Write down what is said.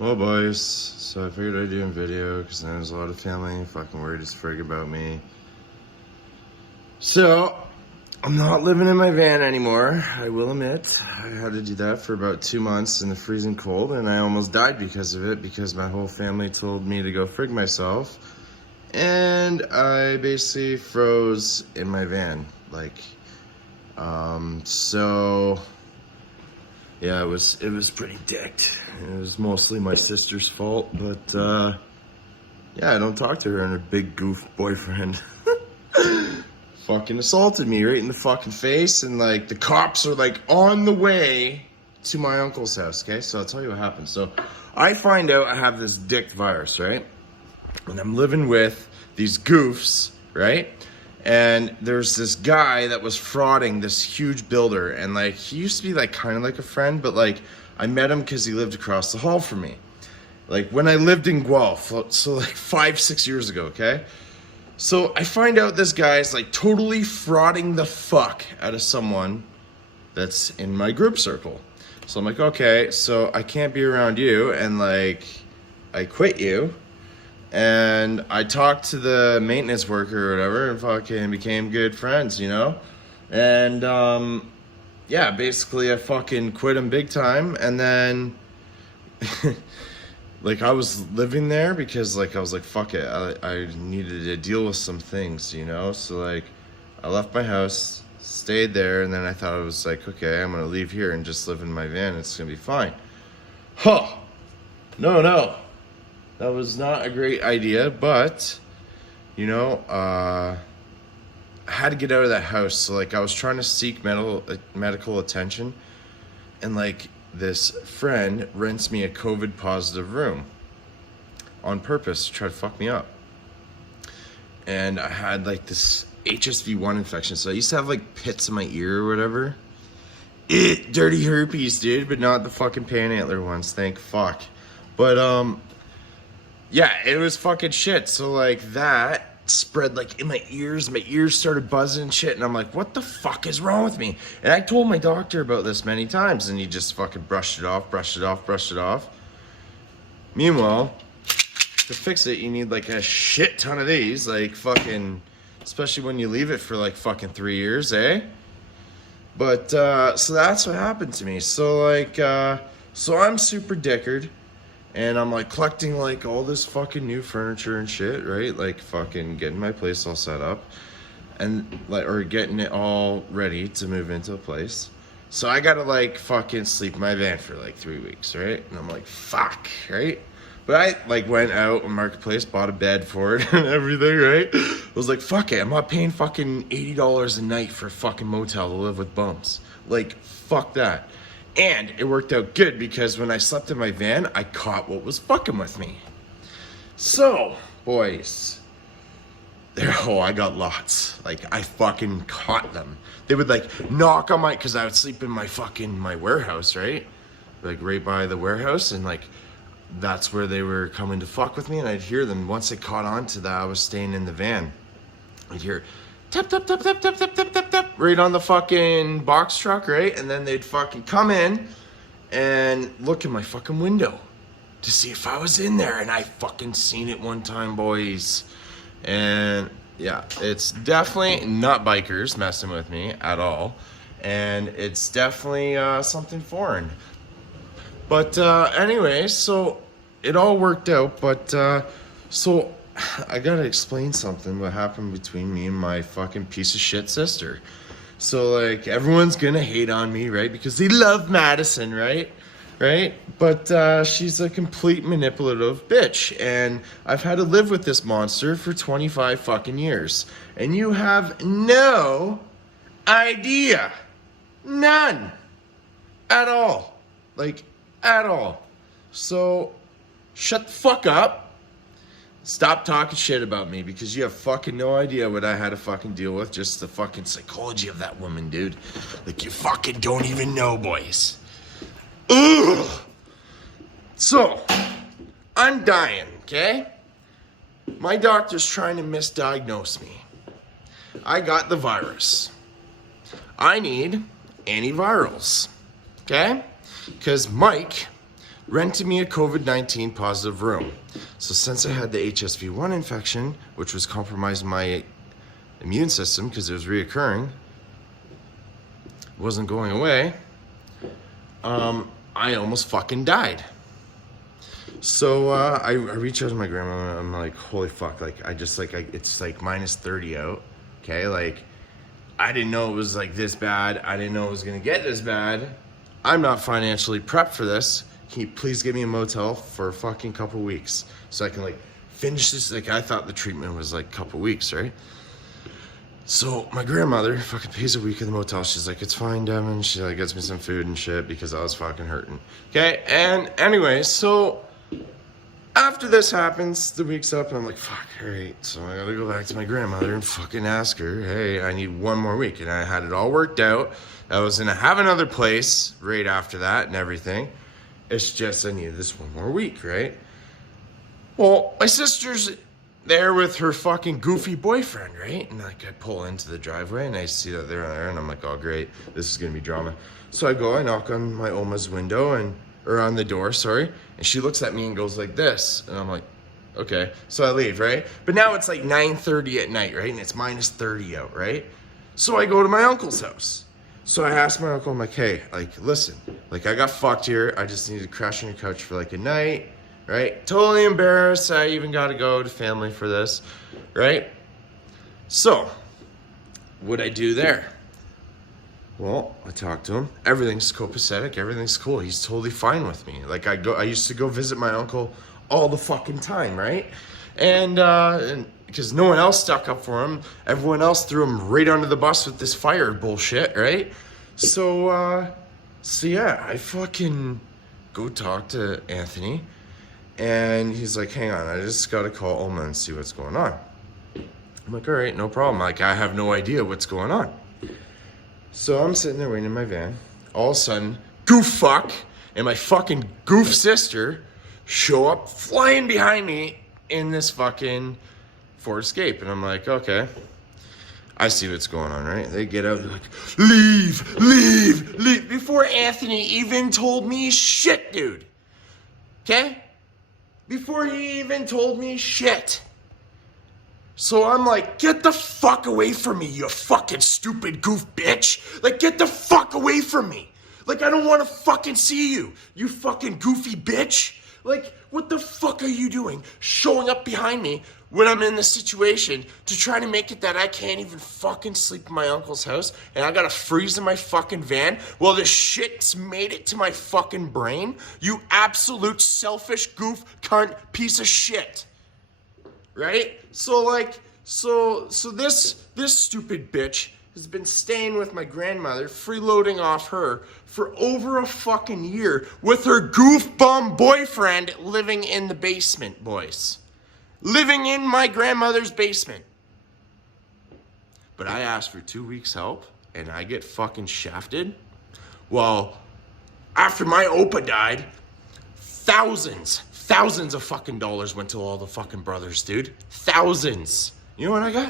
Well, boys, so I figured I'd do a video because there's a lot of family fucking worried as frig about me. So, I'm not living in my van anymore, I will admit. I had to do that for about 2 months in the freezing cold, and I almost died because of it, because my whole family told me to go frig myself. And I basically froze in my van. Yeah, it was pretty dicked. It was mostly my sister's fault, but yeah, I don't talk to her and her big goof boyfriend. Fucking assaulted me right in the fucking face, and like the cops are like on the way to my uncle's house, okay? So I'll tell you what happened. So I find out I have this dick virus, right? And I'm living with these goofs, right? And there's this guy that was frauding this huge builder, and like he used to be like kind of like a friend, but like I met him because he lived across the hall from me. Like when I lived in Guelph, so like 5-6 years ago, okay? So I find out this guy's like totally frauding the fuck out of someone that's in my group circle. So I'm like, okay, so I can't be around you, and like I quit you. And I talked to the maintenance worker or whatever, and fucking became good friends, you know? And, yeah, basically I fucking quit him big time, and then, like, I was living there because, like, I was like, fuck it, I needed to deal with some things, you know? So, like, I left my house, stayed there, and then I thought I was like, okay, I'm gonna leave here and just live in my van, it's gonna be fine. Huh! No. That was not a great idea, but, you know, I had to get out of that house. So, like, I was trying to seek medical attention, and, like, this friend rents me a COVID-positive room on purpose to try to fuck me up. And I had, like, this HSV1 infection. So I used to have, like, pits in my ear or whatever. Dirty herpes, dude, but not the fucking panantler ones, thank fuck. But, yeah, it was fucking shit. So like that spread like in my ears started buzzing and shit, and I'm like, what the fuck is wrong with me? And I told my doctor about this many times, and he just fucking brushed it off. Meanwhile, to fix it, you need like a shit ton of these, like fucking, especially when you leave it for like fucking 3 years, eh? But so that's what happened to me. So like so I'm super dickered. And I'm like collecting like all this fucking new furniture and shit, right? Like fucking getting my place all set up, and like, or getting it all ready to move into a place. So I gotta like fucking sleep in my van for like 3 weeks, right? And I'm like, fuck, right? But I like went out on Marketplace, bought a bed for it and everything, right? I was like, fuck it, I'm not paying fucking $80 a night for a fucking motel to live with bums. Like, fuck that. And it worked out good because when I slept in my van, I caught what was fucking with me. So, boys, I got lots. Like, I fucking caught them. They would like knock on because I would sleep in my warehouse, right? Like right by the warehouse, and like that's where they were coming to fuck with me, and I'd hear them. Once they caught on to that, I was staying in the van. I'd hear tap, tap, tap, tap, tap, tap, tap, tap, tap, right on the fucking box truck, right? And then they'd fucking come in and look in my fucking window to see if I was in there. And I fucking seen it one time, boys. And yeah, it's definitely not bikers messing with me at all. And it's definitely something foreign. But anyway, so it all worked out. But so I gotta explain something what happened between me and my fucking piece of shit sister. So like everyone's gonna hate on me, right? Because they love Madison, right? But she's a complete manipulative bitch, and I've had to live with this monster for 25 fucking years. And you have no idea. None. At all. Like, at all. So shut the fuck up. Stop talking shit about me, because you have fucking no idea what I had to fucking deal with. Just the fucking psychology of that woman, dude. Like, you fucking don't even know, boys. Ugh. So, I'm dying, okay? My doctor's trying to misdiagnose me. I got the virus. I need antivirals, okay? Because Mike rented me a COVID-19 positive room. So since I had the HSV-1 infection, which was compromising my immune system because it was reoccurring, wasn't going away, I almost fucking died. So I reach out to my grandma. I'm like, holy fuck! Like it's like minus 30 out. Okay, like I didn't know it was like this bad. I didn't know it was gonna get this bad. I'm not financially prepped for this. Can you please give me a motel for a fucking couple weeks so I can like finish this? Like I thought the treatment was like a couple weeks, right? So my grandmother fucking pays a week in the motel. She's like, it's fine, Devin. She like gets me some food and shit because I was fucking hurting. Okay, and anyway, so after this happens, the week's up and I'm like, fuck, all right. So I gotta go back to my grandmother and fucking ask her, hey, I need one more week. And I had it all worked out. I was gonna have another place right after that and everything. It's just I needed this one more week, right? Well, my sister's there with her fucking goofy boyfriend, right? And like I pull into the driveway and I see that they're there and I'm like, oh great, this is gonna be drama. So I knock on my Oma's window or on the door, sorry. And she looks at me and goes like this. And I'm like, okay. So I leave, right? But now it's like 9:30 at night, right? And it's minus 30 out, right? So I go to my uncle's house. So I asked my uncle, I'm like, hey, like, listen, like I got fucked here. I just need to crash on your couch for like a night, right? Totally embarrassed. I even got to go to family for this, right? So what'd I do there? Well, I talked to him. Everything's copacetic. Everything's cool. He's totally fine with me. Like I used to go visit my uncle all the fucking time, right? And because no one else stuck up for him, everyone else threw him right under the bus with this fire bullshit, right? So yeah, I fucking go talk to Anthony, and he's like, hang on, I just gotta call Oma and see what's going on. I'm like, all right, no problem. Like, I have no idea what's going on. So I'm sitting there waiting in my van. All of a sudden, goof fuck and my fucking goof sister show up flying behind me in this fucking Ford Escape. And I'm like, okay, I see what's going on, right? They get out, they're like, leave, leave, leave. Before Anthony even told me shit, dude. Okay? Before he even told me shit. So I'm like, get the fuck away from me, you fucking stupid goof bitch. Like, get the fuck away from me. Like, I don't want to fucking see you, you fucking goofy bitch. Like, what the fuck are you doing showing up behind me when I'm in this situation to try to make it that I can't even fucking sleep in my uncle's house and I gotta freeze in my fucking van while this shit's made it to my fucking brain? You absolute selfish goof cunt piece of shit. Right? So like, so this stupid bitch has been staying with my grandmother, freeloading off her for over a fucking year with her goof bum boyfriend living in the basement, boys. Living in my grandmother's basement. But I asked for 2 weeks help and I get fucking shafted. Well, after my Opa died, thousands of fucking dollars went to all the fucking brothers, dude. Thousands. You know what I got?